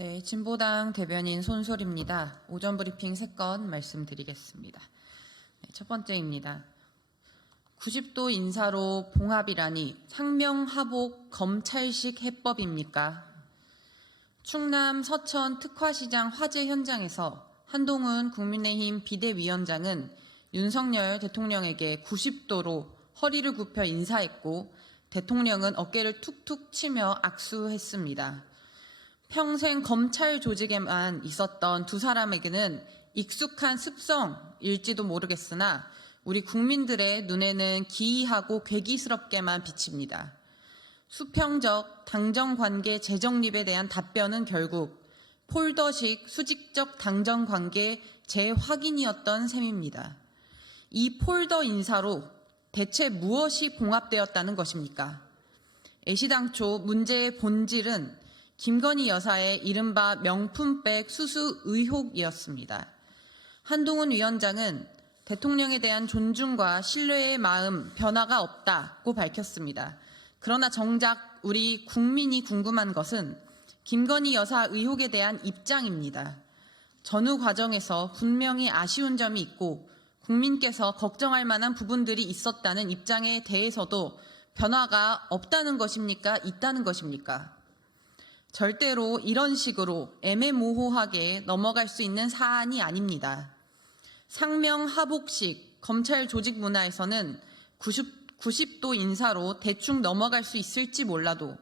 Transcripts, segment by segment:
네, 진보당 대변인 손솔입니다. 오전 브리핑 3건 말씀드리겠습니다. 네, 첫 번째입니다. 90도 인사로 봉합이라니 상명하복 검찰식 해법입니까? 충남 서천 특화시장 화재 현장에서 한동훈 국민의힘 비대위원장은 윤석열 대통령에게 90도로 허리를 굽혀 인사했고 대통령은 어깨를 툭툭 치며 악수했습니다. 평생 검찰 조직에만 있었던 두 사람에게는 익숙한 습성일지도 모르겠으나 우리 국민들의 눈에는 기이하고 괴기스럽게만 비칩니다. 수평적 당정관계 재정립에 대한 답변은 결국 폴더식 수직적 당정관계 재확인이었던 셈입니다. 이 폴더 인사로 대체 무엇이 봉합되었다는 것입니까? 애시당초 문제의 본질은 김건희 여사의 이른바 명품백 수수 의혹이었습니다. 한동훈 위원장은 대통령에 대한 존중과 신뢰의 마음 변화가 없다고 밝혔습니다. 그러나 정작 우리 국민이 궁금한 것은 김건희 여사 의혹에 대한 입장입니다. 전후 과정에서 분명히 아쉬운 점이 있고 국민께서 걱정할 만한 부분들이 있었다는 입장에 대해서도 변화가 없다는 것입니까? 있다는 것입니까? 절대로 이런 식으로 애매모호하게 넘어갈 수 있는 사안이 아닙니다. 상명하복식 검찰 조직 문화에서는 90도 인사로 대충 넘어갈 수 있을지 몰라도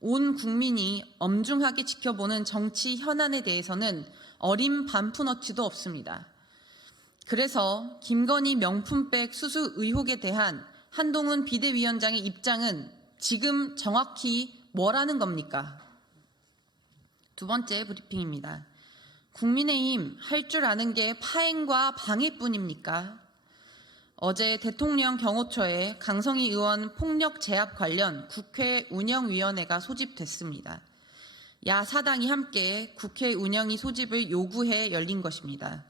온 국민이 엄중하게 지켜보는 정치 현안에 대해서는 어림 반푼어치도 없습니다. 그래서 김건희 명품백 수수 의혹에 대한 한동훈 비대위원장의 입장은 지금 정확히 뭐라는 겁니까? 두 번째 브리핑입니다. 국민의힘 할 줄 아는 게 파행과 방해뿐입니까? 어제 대통령 경호처에 강성희 의원 폭력 제압 관련 국회 운영위원회가 소집됐습니다. 야사당이 함께 국회 운영위 소집을 요구해 열린 것입니다.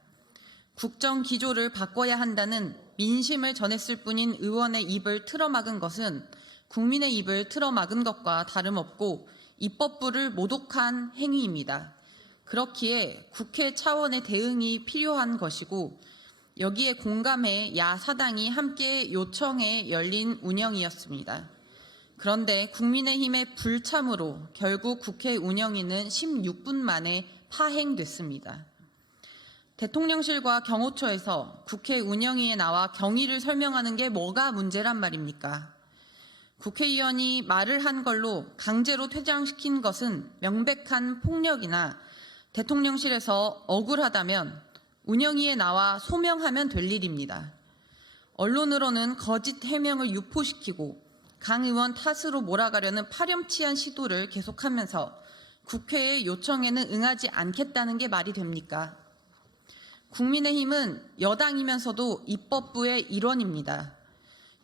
국정 기조를 바꿔야 한다는 민심을 전했을 뿐인 의원의 입을 틀어막은 것은 국민의 입을 틀어막은 것과 다름없고 입법부를 모독한 행위입니다. 그렇기에 국회 차원의 대응이 필요한 것이고 여기에 공감해 야사당이 함께 요청해 열린 운영이었습니다. 그런데 국민의힘의 불참으로 결국 국회 운영위는 16분 만에 파행됐습니다. 대통령실과 경호처에서 국회 운영위에 나와 경위를 설명하는 게 뭐가 문제란 말입니까? 국회의원이 말을 한 걸로 강제로 퇴장시킨 것은 명백한 폭력이나 대통령실에서 억울하다면 운영위에 나와 소명하면 될 일입니다. 언론으로는 거짓 해명을 유포시키고 강 의원 탓으로 몰아가려는 파렴치한 시도를 계속하면서 국회의 요청에는 응하지 않겠다는 게 말이 됩니까? 국민의힘은 여당이면서도 입법부의 일원입니다.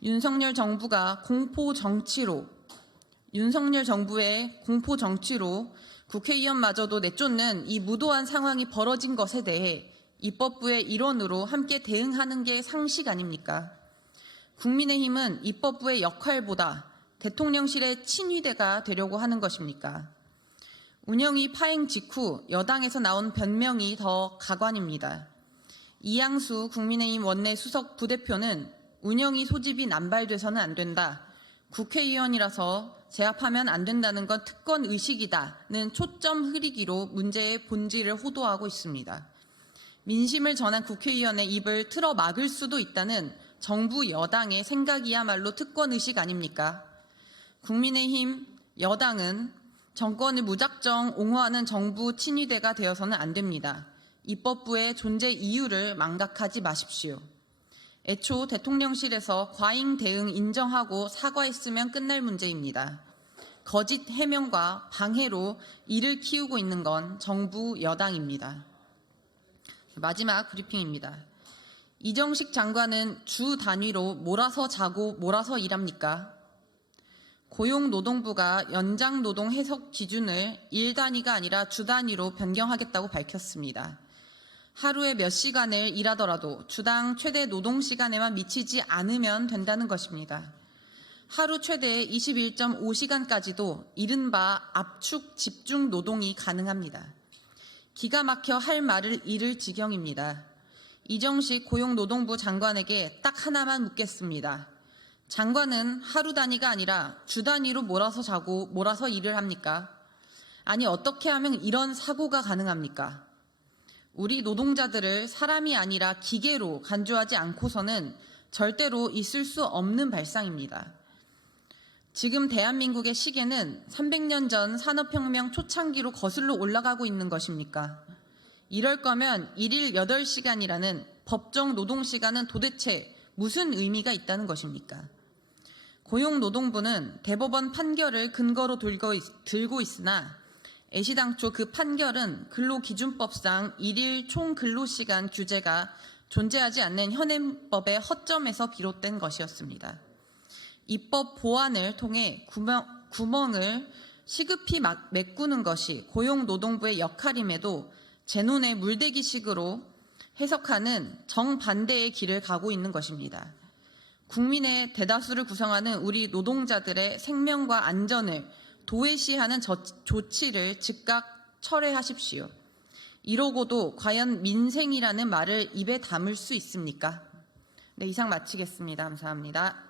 윤석열 정부의 공포 정치로 국회의원마저도 내쫓는 이 무도한 상황이 벌어진 것에 대해 입법부의 일원으로 함께 대응하는 게 상식 아닙니까? 국민의힘은 입법부의 역할보다 대통령실의 친위대가 되려고 하는 것입니까? 운영위 파행 직후 여당에서 나온 변명이 더 가관입니다. 이양수 국민의힘 원내 수석 부대표는 운영위 소집이 남발돼서는 안 된다. 국회의원이라서 제압하면 안 된다는 건 특권 의식이다는 초점 흐리기로 문제의 본질을 호도하고 있습니다. 민심을 전한 국회의원의 입을 틀어 막을 수도 있다는 정부 여당의 생각이야말로 특권 의식 아닙니까? 국민의힘 여당은 정권을 무작정 옹호하는 정부 친위대가 되어서는 안 됩니다. 입법부의 존재 이유를 망각하지 마십시오. 애초 대통령실에서 과잉 대응 인정하고 사과했으면 끝날 문제입니다. 거짓 해명과 방해로 일을 키우고 있는 건 정부 여당입니다. 마지막 브리핑입니다. 이정식 장관은 주 단위로 몰아서 자고 몰아서 일합니까? 고용노동부가 연장노동 해석 기준을 일 단위가 아니라 주 단위로 변경하겠다고 밝혔습니다. 하루에 몇 시간을 일하더라도 주당 최대 노동시간에만 미치지 않으면 된다는 것입니다. 하루 최대 21.5시간까지도 이른바 압축 집중 노동이 가능합니다. 기가 막혀 할 말을 잃을 지경입니다. 이정식 고용노동부 장관에게 딱 하나만 묻겠습니다. 장관은 하루 단위가 아니라 주 단위로 몰아서 자고 몰아서 일을 합니까? 아니, 어떻게 하면 이런 사고가 가능합니까? 우리 노동자들을 사람이 아니라 기계로 간주하지 않고서는 절대로 있을 수 없는 발상입니다. 지금 대한민국의 시계는 300년 전 산업혁명 초창기로 거슬러 올라가고 있는 것입니까? 이럴 거면 일일 8시간이라는 법정 노동시간은 도대체 무슨 의미가 있다는 것입니까? 고용노동부는 대법원 판결을 근거로 들고 있으나 애시당초 그 판결은 근로기준법상 일일 총근로시간 규제가 존재하지 않는 현행법의 허점에서 비롯된 것이었습니다. 입법 보완을 통해 구멍을 시급히 메꾸는 것이 고용노동부의 역할임에도 제 눈에 물대기식으로 해석하는 정반대의 길을 가고 있는 것입니다. 국민의 대다수를 구성하는 우리 노동자들의 생명과 안전을 도외시하는 조치를 즉각 철회하십시오. 이러고도 과연 민생이라는 말을 입에 담을 수 있습니까? 네, 이상 마치겠습니다. 감사합니다.